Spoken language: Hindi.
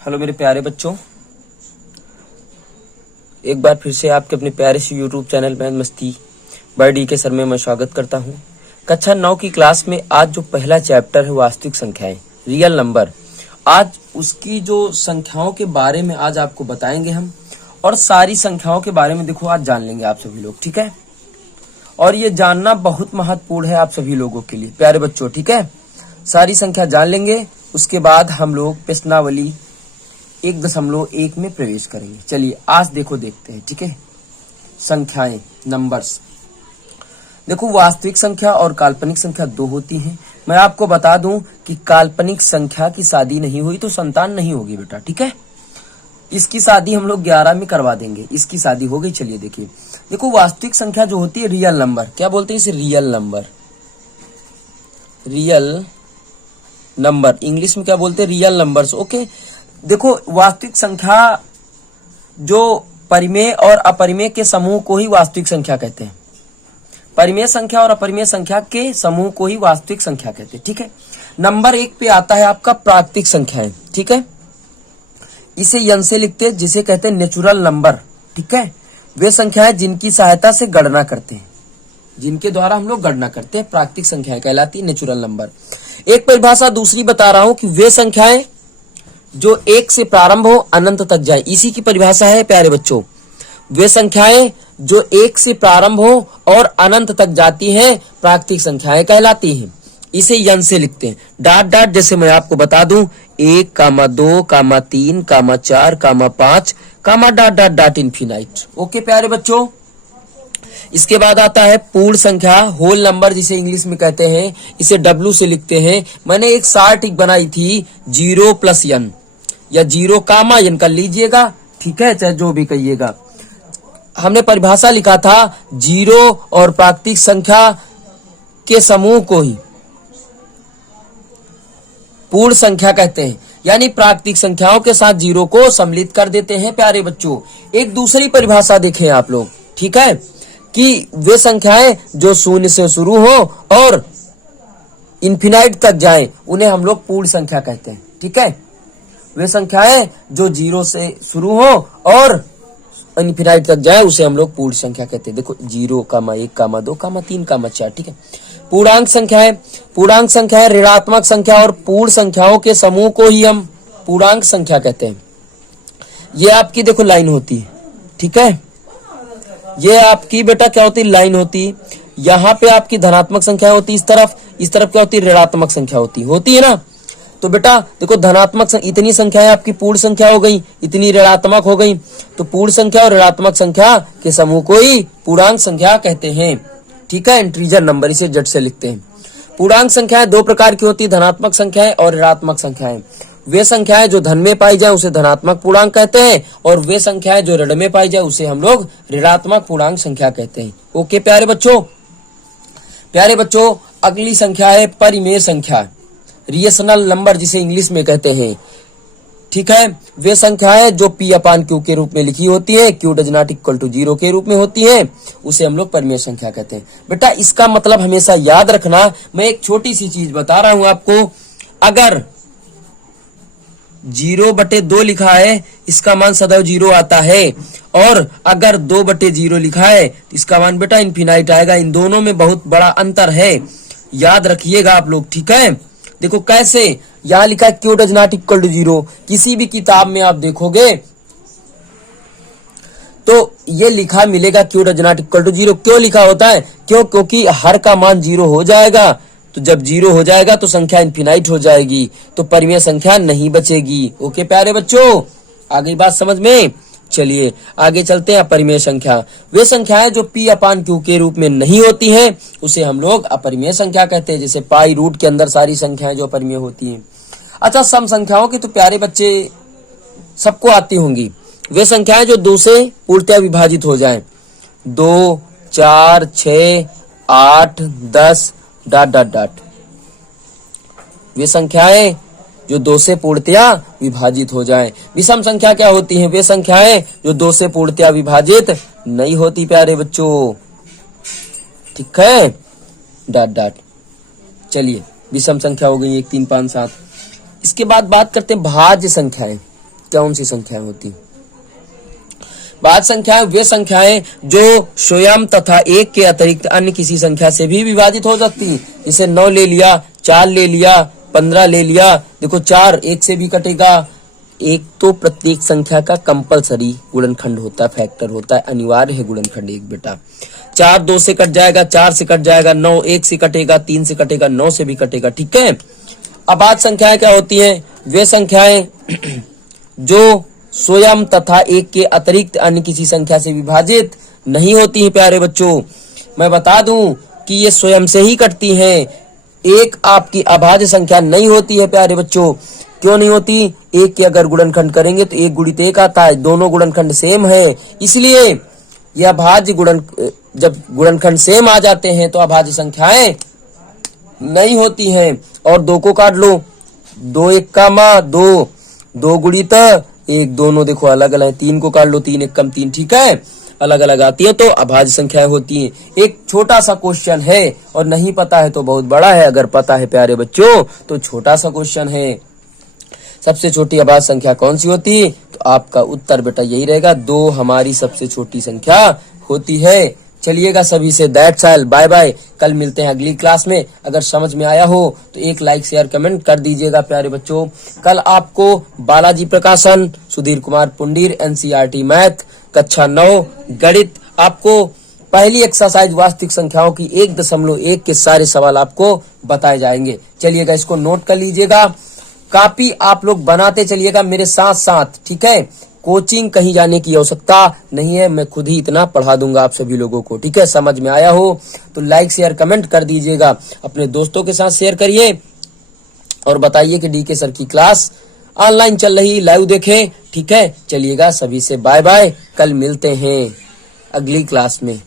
हेलो मेरे प्यारे बच्चों, एक बार फिर से आपके अपने प्यारे से यूट्यूब चैनल में मस्ती बाय डी के सर में मैं स्वागत करता हूं। कक्षा 9 की क्लास में आज जो पहला चैप्टर है वास्तविक संख्याएं, रियल नंबर, आज उसकी जो संख्याओं के बारे में आज आपको बताएंगे हम, और सारी संख्याओं के बारे में देखो आज जान लेंगे आप सभी लोग, ठीक है। और ये जानना बहुत महत्वपूर्ण है आप सभी लोगों के लिए प्यारे बच्चों, ठीक है। सारी संख्या जान लेंगे, उसके बाद हम लोग प्रश्नावली 1.1 में प्रवेश करेंगे। चलिए आज देखते हैं, ठीक है। संख्याएं, नंबर्स, देखो वास्तविक संख्या और काल्पनिक संख्या दो होती हैं। मैं आपको बता दूं कि काल्पनिक संख्या की शादी नहीं हुई तो संतान नहीं होगी बेटा, ठीक है। इसकी शादी हम लोग 11 में करवा देंगे, इसकी शादी हो गई। चलिए देखिए, देखो वास्तविक संख्या जो होती है रियल नंबर, क्या बोलते हैं इसे? Real number. Real number English में क्या बोलते हैं? Real numbers, okay. देखो वास्तविक संख्या जो परिमेय और अपरिमेय के समूह को ही वास्तविक संख्या कहते हैं। परिमेय संख्या और अपरिमेय संख्या के समूह को ही वास्तविक संख्या कहते हैं, ठीक है। नंबर 1 पे आता है आपका प्राकृतिक संख्याएं, ठीक है। इसे यन से लिखते हैं, जिसे कहते हैं नेचुरल नंबर, ठीक है। वे संख्याएं जिनकी सहायता से गणना करते हैं, जिनके द्वारा हम लोग गणना करते हैं, प्राकृतिक संख्याएं कहलाती है नेचुरल नंबर। एक परिभाषा दूसरी बता रहा हूं कि वे संख्याएं जो 1 से प्रारंभ हो अनंत तक जाए, इसी की परिभाषा है प्यारे बच्चों। वे संख्याएं जो 1 से प्रारंभ हो और अनंत तक जाती हैं प्राकृतिक संख्याएं कहलाती हैं। इसे यन से लिखते हैं, डॉट डॉट, जैसे मैं आपको बता दूं 1, 2, 3, 4, 5, dot dot dot infinite, okay प्यारे बच्चों। इसके बाद आता है पूर्ण संख्या, होल नंबर जिसे इंग्लिश में कहते हैं, इसे W से लिखते हैं। मैंने एक शार्ट बनाई थी 0 + n या 0, n कर लीजिएगा, ठीक है, चाहे जो भी कहिएगा। हमने परिभाषा लिखा था 0 और प्राकृतिक संख्या के समूह को ही पूर्ण संख्या कहते हैं, यानी प्राकृतिक संख्याओं के साथ 0 को सम्मिलित कर देते हैं प्यारे बच्चों। एक दूसरी परिभाषा देखें आप लोग, ठीक है, कि वे संख्याएं जो 0 से शुरू हो और इन्फिनाइट तक जाएं उन्हें हम लोग पूर्ण संख्या कहते हैं, ठीक है। वे संख्याएं जो 0 से शुरू हो और इन्फिनाइट तक जाए उसे हम लोग पूर्ण संख्या कहते हैं। देखो 0, 1, 2, 3, 4, ठीक है। पूर्णांक संख्याएं, पूर्णांक संख्याएं ऋणात्मक संख्या और पूर्ण संख्याओं के समूह को ही हम पूर्णांक संख्या कहते हैं। ये आपकी देखो लाइन होती है, ठीक है। ये आपकी बेटा क्या होती है? लाइन होती है। यहाँ पे आपकी धनात्मक संख्या होती है, इस तरफ क्या होती है? ऋणात्मक संख्या होती है ना। तो बेटा देखो धनात्मक इतनी संख्याएं आपकी पूर्ण संख्या हो गई, इतनी ऋणात्मक हो गई, तो पूर्ण संख्या और ऋणात्मक संख्या के समूह को ही पूर्णांक संख्या कहते हैं, ठीक है। इंटीजर नंबर, इसे जट से लिखते हैं। पूर्णांक संख्याएं दो प्रकार की होती है, धनात्मक संख्याएं और ऋणात्मक संख्याएं। वे संख्याएं जो धन में पाई जाए उसे धनात्मक पूर्णांक कहते हैं, और वे संख्याएं जो ऋण में पाई जाए उसे हम लोग ऋणात्मक पूर्णांक संख्या कहते हैं, ओके प्यारे बच्चों। प्यारे बच्चों अगली संख्या है परिमेय संख्या, रिएशनल नंबर जिसे इंग्लिश में कहते हैं, ठीक है। वे संख्याएं जो P/Q के रूप में लिखी होती है, Q ≠ 0 के रूप में होती है, उसे हम लोग परिमेय संख्या कहते हैं। बेटा इसका मतलब हमेशा याद रखना, मैं एक छोटी सी चीज बता रहा हूं आपको, अगर 0/2 लिखा है इसका मान सदैव 0 आता है, और अगर 2/0 लिखा है तो इसका मान बेटा इनफिनाइट आएगा। इन दोनों में बहुत बड़ा अंतर है, याद रखिएगा आप लोग, ठीक है। देखो कैसे, यहां लिखा है Q ≠ 0, किसी भी किताब में आप देखोगे तो ये लिखा मिलेगा Q ≠ 0। क्यों लिखा होता है? क्योंकि हर का मान 0 हो जाएगा, तो जब 0 हो जाएगा तो संख्या इनफिनाइट हो जाएगी, तो परिमेय संख्या नहीं बचेगी, ओके प्यारे बच्चों। आ गई बात समझ में? चलिए आगे चलते हैं। अपरिमेय संख्या, वे संख्याएं जो P/Q के रूप में नहीं होती हैं उसे हम लोग अपरिमेय संख्या कहते हैं, जैसे पाई रूट के अंदर सारी संख्याएं जो अपरिमेय होती हैं। अच्छा, सम संख्याओं की तो प्यारे बच्चे सबको आती होंगी। वे संख्याएं जो 2 से पूर्णतः विभाजित हो जाएं, 2, 4, 6, 8, 10 ... वे संख्याएं जो 2 से पूर्णतया विभाजित हो जाएं। विषम संख्या क्या होती है? वे संख्याएं जो 2 से पूर्णतया विभाजित नहीं होती प्यारे बच्चों, ठीक है। ... चलिए विषम संख्या हो गई 1, 3, 5, 7। इसके बाद बात करते हैं भाज्य संख्याएं, कौन सी संख्याएं होती? बाह्य संख्याएं वे संख्याएं जो स्वयं तथा एक के अतिरिक्त अन्य किसी संख्या से भी विभाजित हो सकती। जैसे 9 ले लिया, 4 ले लिया, 15 ले लिया। देखो 4 1 से भी कटेगा। एक तो प्रत्येक संख्या का कंपलसरी गुणनखंड होता है, फैक्टर होता है, अनिवार्य है गुणनखंड एक बेटा। 4 2 से कट जाएगा, 4 से कट जाएगा, 9 1 से कटेगा, 3 से कटेगा, 9 से भी कटेगा। ठीक है। अब आज संख्याएं क्या होती हैं? वे संख्याएं जो स्वयं तथा एक के अतिरिक्त अन्य किसी संख्या से विभाजित नहीं होती हैं प्यारे बच्चों। मैं बता दूं कि ये स्वयं से ही कटती हैं। एक आपकी अभाज्य संख्या नहीं होती है प्यारे बच्चों। क्यों नहीं होती? एक के अगर गुणनखंड करेंगे तो 1 गुणित 1 आता है, दोनों गुणनखंड सेम है, इसलिए यह अभाज्य जब गुणनखंड सेम आ जाते हैं तो अभाज्य संख्याएं नहीं होती हैं। और 2 को काट लो, 2 1 का मा 2, 2 गुणित 1, दोनों देखो अलग अलग है। 3 को काट लो, 3 1 कम 3, ठीक है, अलग अलग आती है तो अभाज्य संख्याएं होती हैं। एक छोटा सा क्वेश्चन है और नहीं पता है तो बहुत बड़ा है, अगर पता है प्यारे बच्चों तो छोटा सा क्वेश्चन है। सबसे छोटी अभाज्य संख्या कौन सी होती? तो आपका उत्तर बेटा यही रहेगा, 2 हमारी सबसे छोटी संख्या होती है। चलिएगा सभी से दैट्स ऑल, बाय बाय। कल मिलते हैं अगली क्लास में। अगर समझ में आया हो तो एक लाइक शेयर कमेंट कर दीजिएगा प्यारे बच्चों। कल आपको बालाजी प्रकाशन, सुधीर कुमार पुंडीर, एनसीईआरटी मैथ कक्षा 9 गणित, आपको पहली एक्सरसाइज वास्तविक संख्याओं की 1.1 के सारे सवाल आपको बताए जाएंगे। चलिएगा इसको नोट कर लीजिएगा, कॉपी आप लोग बनाते चलिएगा मेरे साथ साथ, ठीक है। कोचिंग कहीं जाने की आवश्यकता नहीं है, मैं खुद ही इतना पढ़ा दूंगा आप सभी लोगों को, ठीक है। समझ में आया हो तो लाइक शेयर कमेंट कर दीजिएगा, अपने दोस्तों के साथ शेयर करिए और बताइए कि डीके सर की क्लास ऑनलाइन चल रही, लाइव देखें, ठीक है। चलिएगा सभी से बाय बाय, कल मिलते हैं अगली क्लास में।